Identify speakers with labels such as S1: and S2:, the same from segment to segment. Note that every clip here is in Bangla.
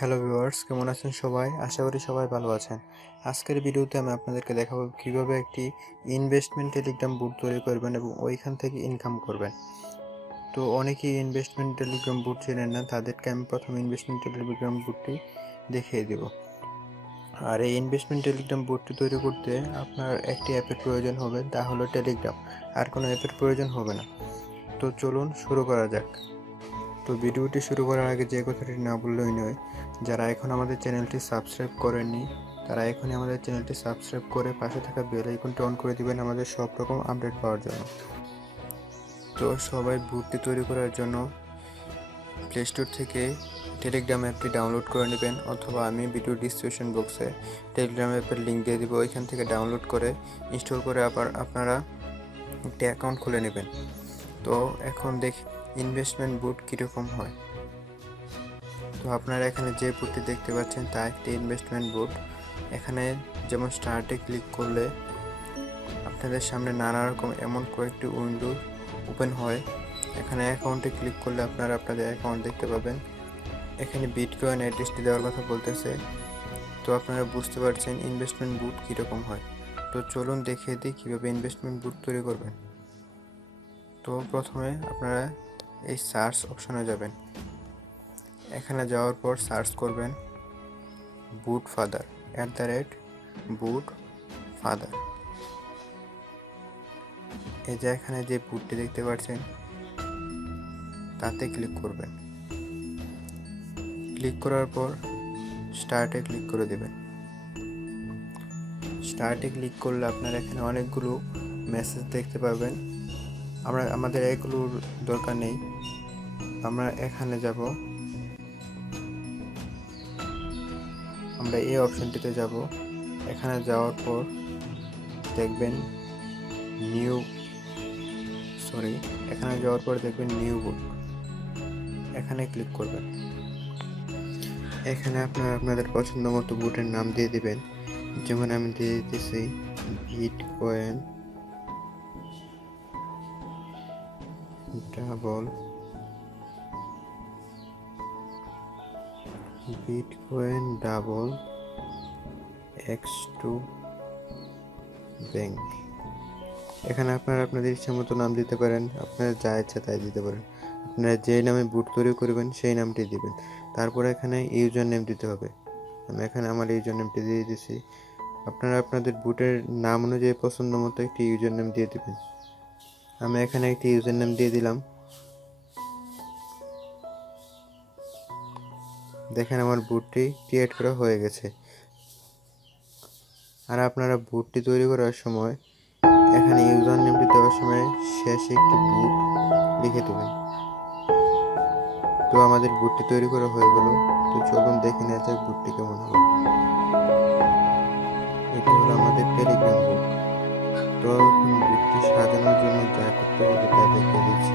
S1: হ্যালো ভিউয়ার্স, কেমন আছেন সবাই? আশা করি সবাই ভালো আছেন। আজকের ভিডিওতে আমি আপনাদেরকে দেখাবো কীভাবে একটি ইনভেস্টমেন্ট টেলিগ্রাম বুট তৈরি করবেন এবং ওইখান থেকে ইনকাম করবেন। তো অনেকেই ইনভেস্টমেন্ট টেলিগ্রাম বুট চেনেন না, তাদেরকে আমি প্রথম ইনভেস্টমেন্ট টেলিগ্রাম বুটটি দেখিয়ে দেব। আর এই ইনভেস্টমেন্ট টেলিগ্রাম বুটটি তৈরি করতে আপনার একটি অ্যাপের প্রয়োজন হবে, তা হলো টেলিগ্রাম আর কোনো অ্যাপের প্রয়োজন হবে না। তো চলুন শুরু করা যাক। তো ভিডিওটি শুরু করার আগে যে কথাটি না বললেই নয় যারা এখন আমাদের চ্যানেলটি সাবস্ক্রাইব করেননি, তারা এখনই আমাদের চ্যানেলটি সাবস্ক্রাইব করে পাশে থাকা বেল আইকনটি অন করে দিবেন আমাদের সব রকম আপডেট পাওয়ার জন্য। তো সবাই বুটটি তৈরি করার জন্য প্লে স্টোর থেকে টেলিগ্রাম অ্যাপটি ডাউনলোড করে নেবেন অথবা আমি ভিডিও ডিসক্রিপশন বক্সে টেলিগ্রাম অ্যাপের লিঙ্ক দিয়ে দিব ওইখান থেকে ডাউনলোড করে ইনস্টল করে আবার আপনারা একটি অ্যাকাউন্ট খুলে নেবেন। তো এখন দেখি ইনভেস্টমেন্ট বুট কীরকম হয়। তো আপনারা এখানে যে বুটটি দেখতে পাচ্ছেন তা একটি ইনভেস্টমেন্ট বুট এখানে যেমন স্টার্টে ক্লিক করলে আপনাদের সামনে নানা রকম এমন কয়েকটি উইন্ডো ওপেন হয়। এখানে অ্যাকাউন্টে ক্লিক করলে আপনারা আপনাদের অ্যাকাউন্ট দেখতে পাবেন। এখানে বিটকয়েন অ্যাড্রেসটি দেওয়ার কথা বলতেছে। তো আপনারা বুঝতে পারছেন ইনভেস্টমেন্ট বুট কীরকম হয়। তো চলুন দেখিয়ে দিই কীভাবে ইনভেস্টমেন্ট বুট তৈরি করবেন। তো প্রথমে আপনারা এই সার্চ অপশনে যাবেন। এখানে যাওয়ার পর সার্চ করবেন bot father at the rate bot father. এই যে এখানে যে বুটটি দেখতে পাচ্ছেন, তাতে ক্লিক করবেন। ক্লিক করার পর স্টার্টে ক্লিক করে দেবেন। স্টার্টে ক্লিক করলে আপনারা এখানে অনেকগুলো মেসেজ দেখতে পাবেন। আমরা, আমাদের এগুলোর দরকার নেই। আমরা এখানে যাব। আমরা এই অপশনটিতে যাব। এখানে যাওয়ার পর দেখবেন নিউ সরি এখানে যাওয়ার পর দেখবেন নিউ বুক এখানে ক্লিক করবেন। এখানে আপনারা আপনাদের পছন্দ মতো বুটের নাম দিয়ে দিবেন। যেমন আমি দিয়ে দিতেছি bitcoin double bitcoin double X two bank এখানে আপনারা আপনাদের ইচ্ছা মতো নাম দিতে পারেন আপনার যা ইচ্ছা তাই দিতে পারেন। আপনারা যে নামে বুট তৈরি করবেন, সেই নামটি দিবেন। তারপরে এখানে ইউজার নেম দিতে হবে। আমি এখানে আমার ইউজার নেমটি দিয়ে দিছি। আপনারা আপনাদের বুটের নাম অনুযায়ী পছন্দ মতো একটি ইউজার নেম দিয়ে দিবেন। আমি এখানে একটি ইউজার নেম দিয়ে দিলাম। দেখেন আমার বুটটি ক্রিয়েট করা হয়ে গেছে। আর আপনারা বুটটি তৈরি করার সময় এখানে ইউজার নেমটি দেওয়ার সময় শেষে একটি বুট লিখে দেবেন। তো আমাদের বুটটি তৈরি করা হয়ে গেল। তো চলুন দেখে নেওয়া যাক বুটটি কেমন হলো এটা হলো আমাদের টেলিগ্রাম বুট তো বুটটি সাজানোর জন্য যা করতে হবে তা দেখে দিচ্ছি।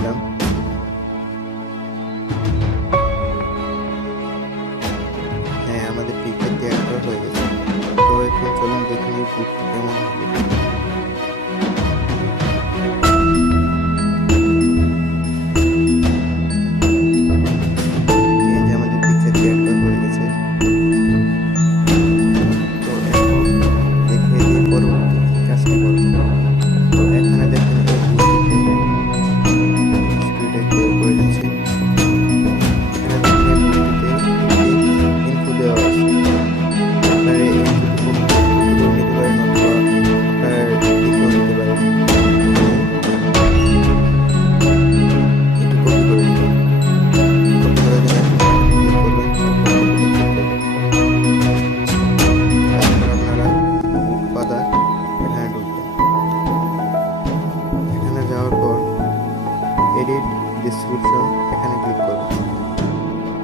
S1: পেইড ডিসক্রিপশন এখানে ক্লিক করুন।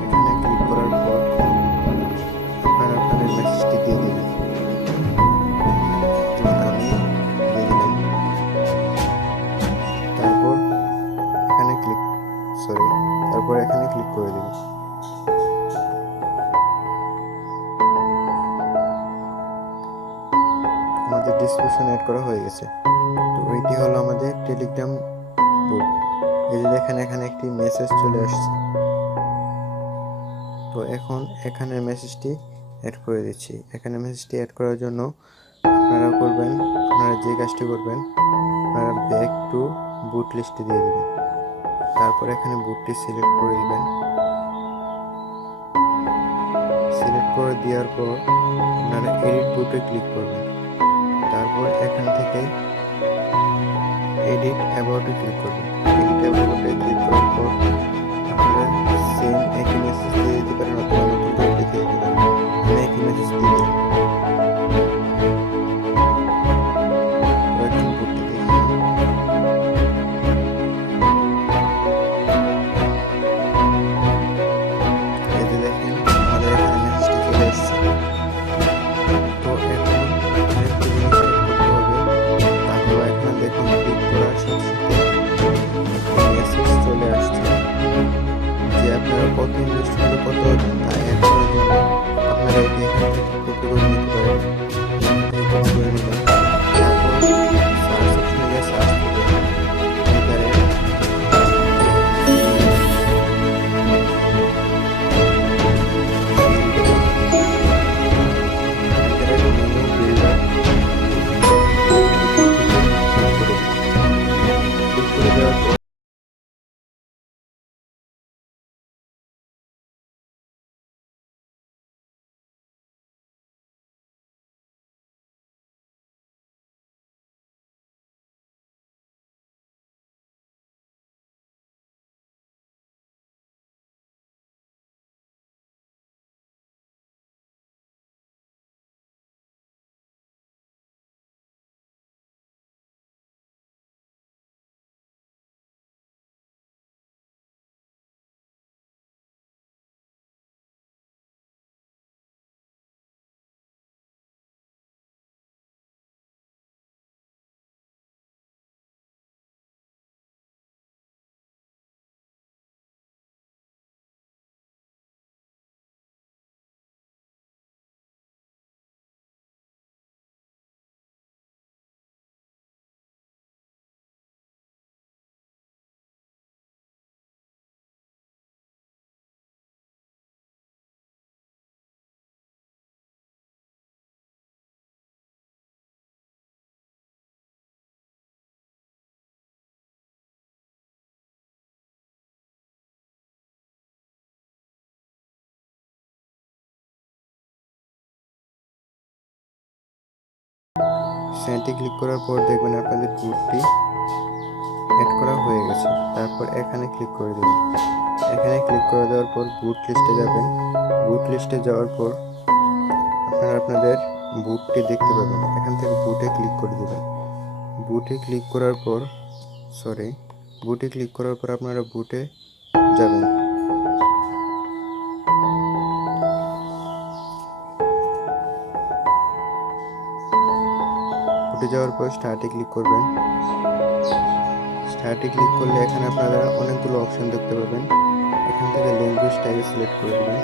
S1: এখানে ক্লিক করার পর আপনারা আপনাদের মেসেজটি দিয়ে দেবেন। তারপর এখানে ক্লিক সরি তারপর এখানে ক্লিক করে দেবেন। আমাদের ডিসক্রিপশন অ্যাড করা হয়ে গেছে। তো এটি হলো আমাদের টেলিগ্রাম গ্রুপ এই দেখেন, এখানে একটি মেসেজ চলে আসছে। তো এখন এখানে মেসেজটি অ্যাড করে দিচ্ছি। এখানে মেসেজটি অ্যাড করার জন্য আপনারা করবেন, আপনারা যে কাজটি করবেন, আপনারা ব্যাক টু বুট লিস্টে দিয়ে দেবেন। তারপর এখানে বুটটি সিলেক্ট করে দিবেন। সিলেক্ট করে দেওয়ার পর আপনারা এডিট বুটে ক্লিক করবেন। তারপর এখান থেকে এডিট অ্যাবাউটে ক্লিক করবেন এডিট অ্যাবাউটে ক্লিক করার পর আপনারা সেম একই দিয়ে দিতে পারেন, অথবা নতুন করে দিতে পারেন। ইনভেস্ট করলে কত তা অ্যাড করার জন্য আপনারা এটি এখান থেকে কপি করে নিতে পারেন স্যান্ডে ক্লিক করার পর দেখবেন আপনাদের বুটটি অ্যাড করা হয়ে গেছে। তারপর এখানে ক্লিক করে দেবেন এখানে ক্লিক করে দেওয়ার পর বুট লিস্টে যাবেন। বুট লিস্টে যাওয়ার পর আপনারা আপনাদের বুটটি দেখতে পাবেন। এখান থেকে বুটে ক্লিক করে দেবেন। বুটে ক্লিক করার পর সরি বুটে ক্লিক করার পর আপনারা বুটে যাবেন। যাওয়ার পর স্টার্টে ক্লিক করবেন। স্টার্টে ক্লিক করলে এখানে আপনারা অনেকগুলো অপশন দেখতে পাবেন। এখান থেকে ল্যাঙ্গুয়েজ টাইপ সিলেক্ট করে দেবেন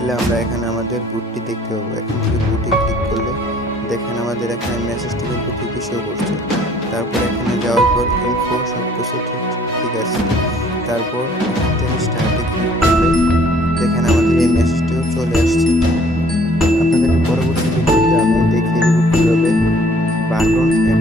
S1: দিলে আমরা এখানে আমাদের বুটটি দেখতে পাবো। এখান থেকে বুটে ক্লিক করলে দেখেন আমাদের এখানে মেসেজটি কিন্তু ঠিকই শো করছে। তারপর এখানে যাওয়ার পর ইনফো সব কিছু ঠিক ঠিক আছে। তারপর স্টার্টে ক্লিক করলে দেখেন আমাদের এই মেসেজটিও চলে আসছে। আপনাদের পরবর্তী ভিডিওতে আমি দেখিয়ে কীভাবে বাটন অ্যাড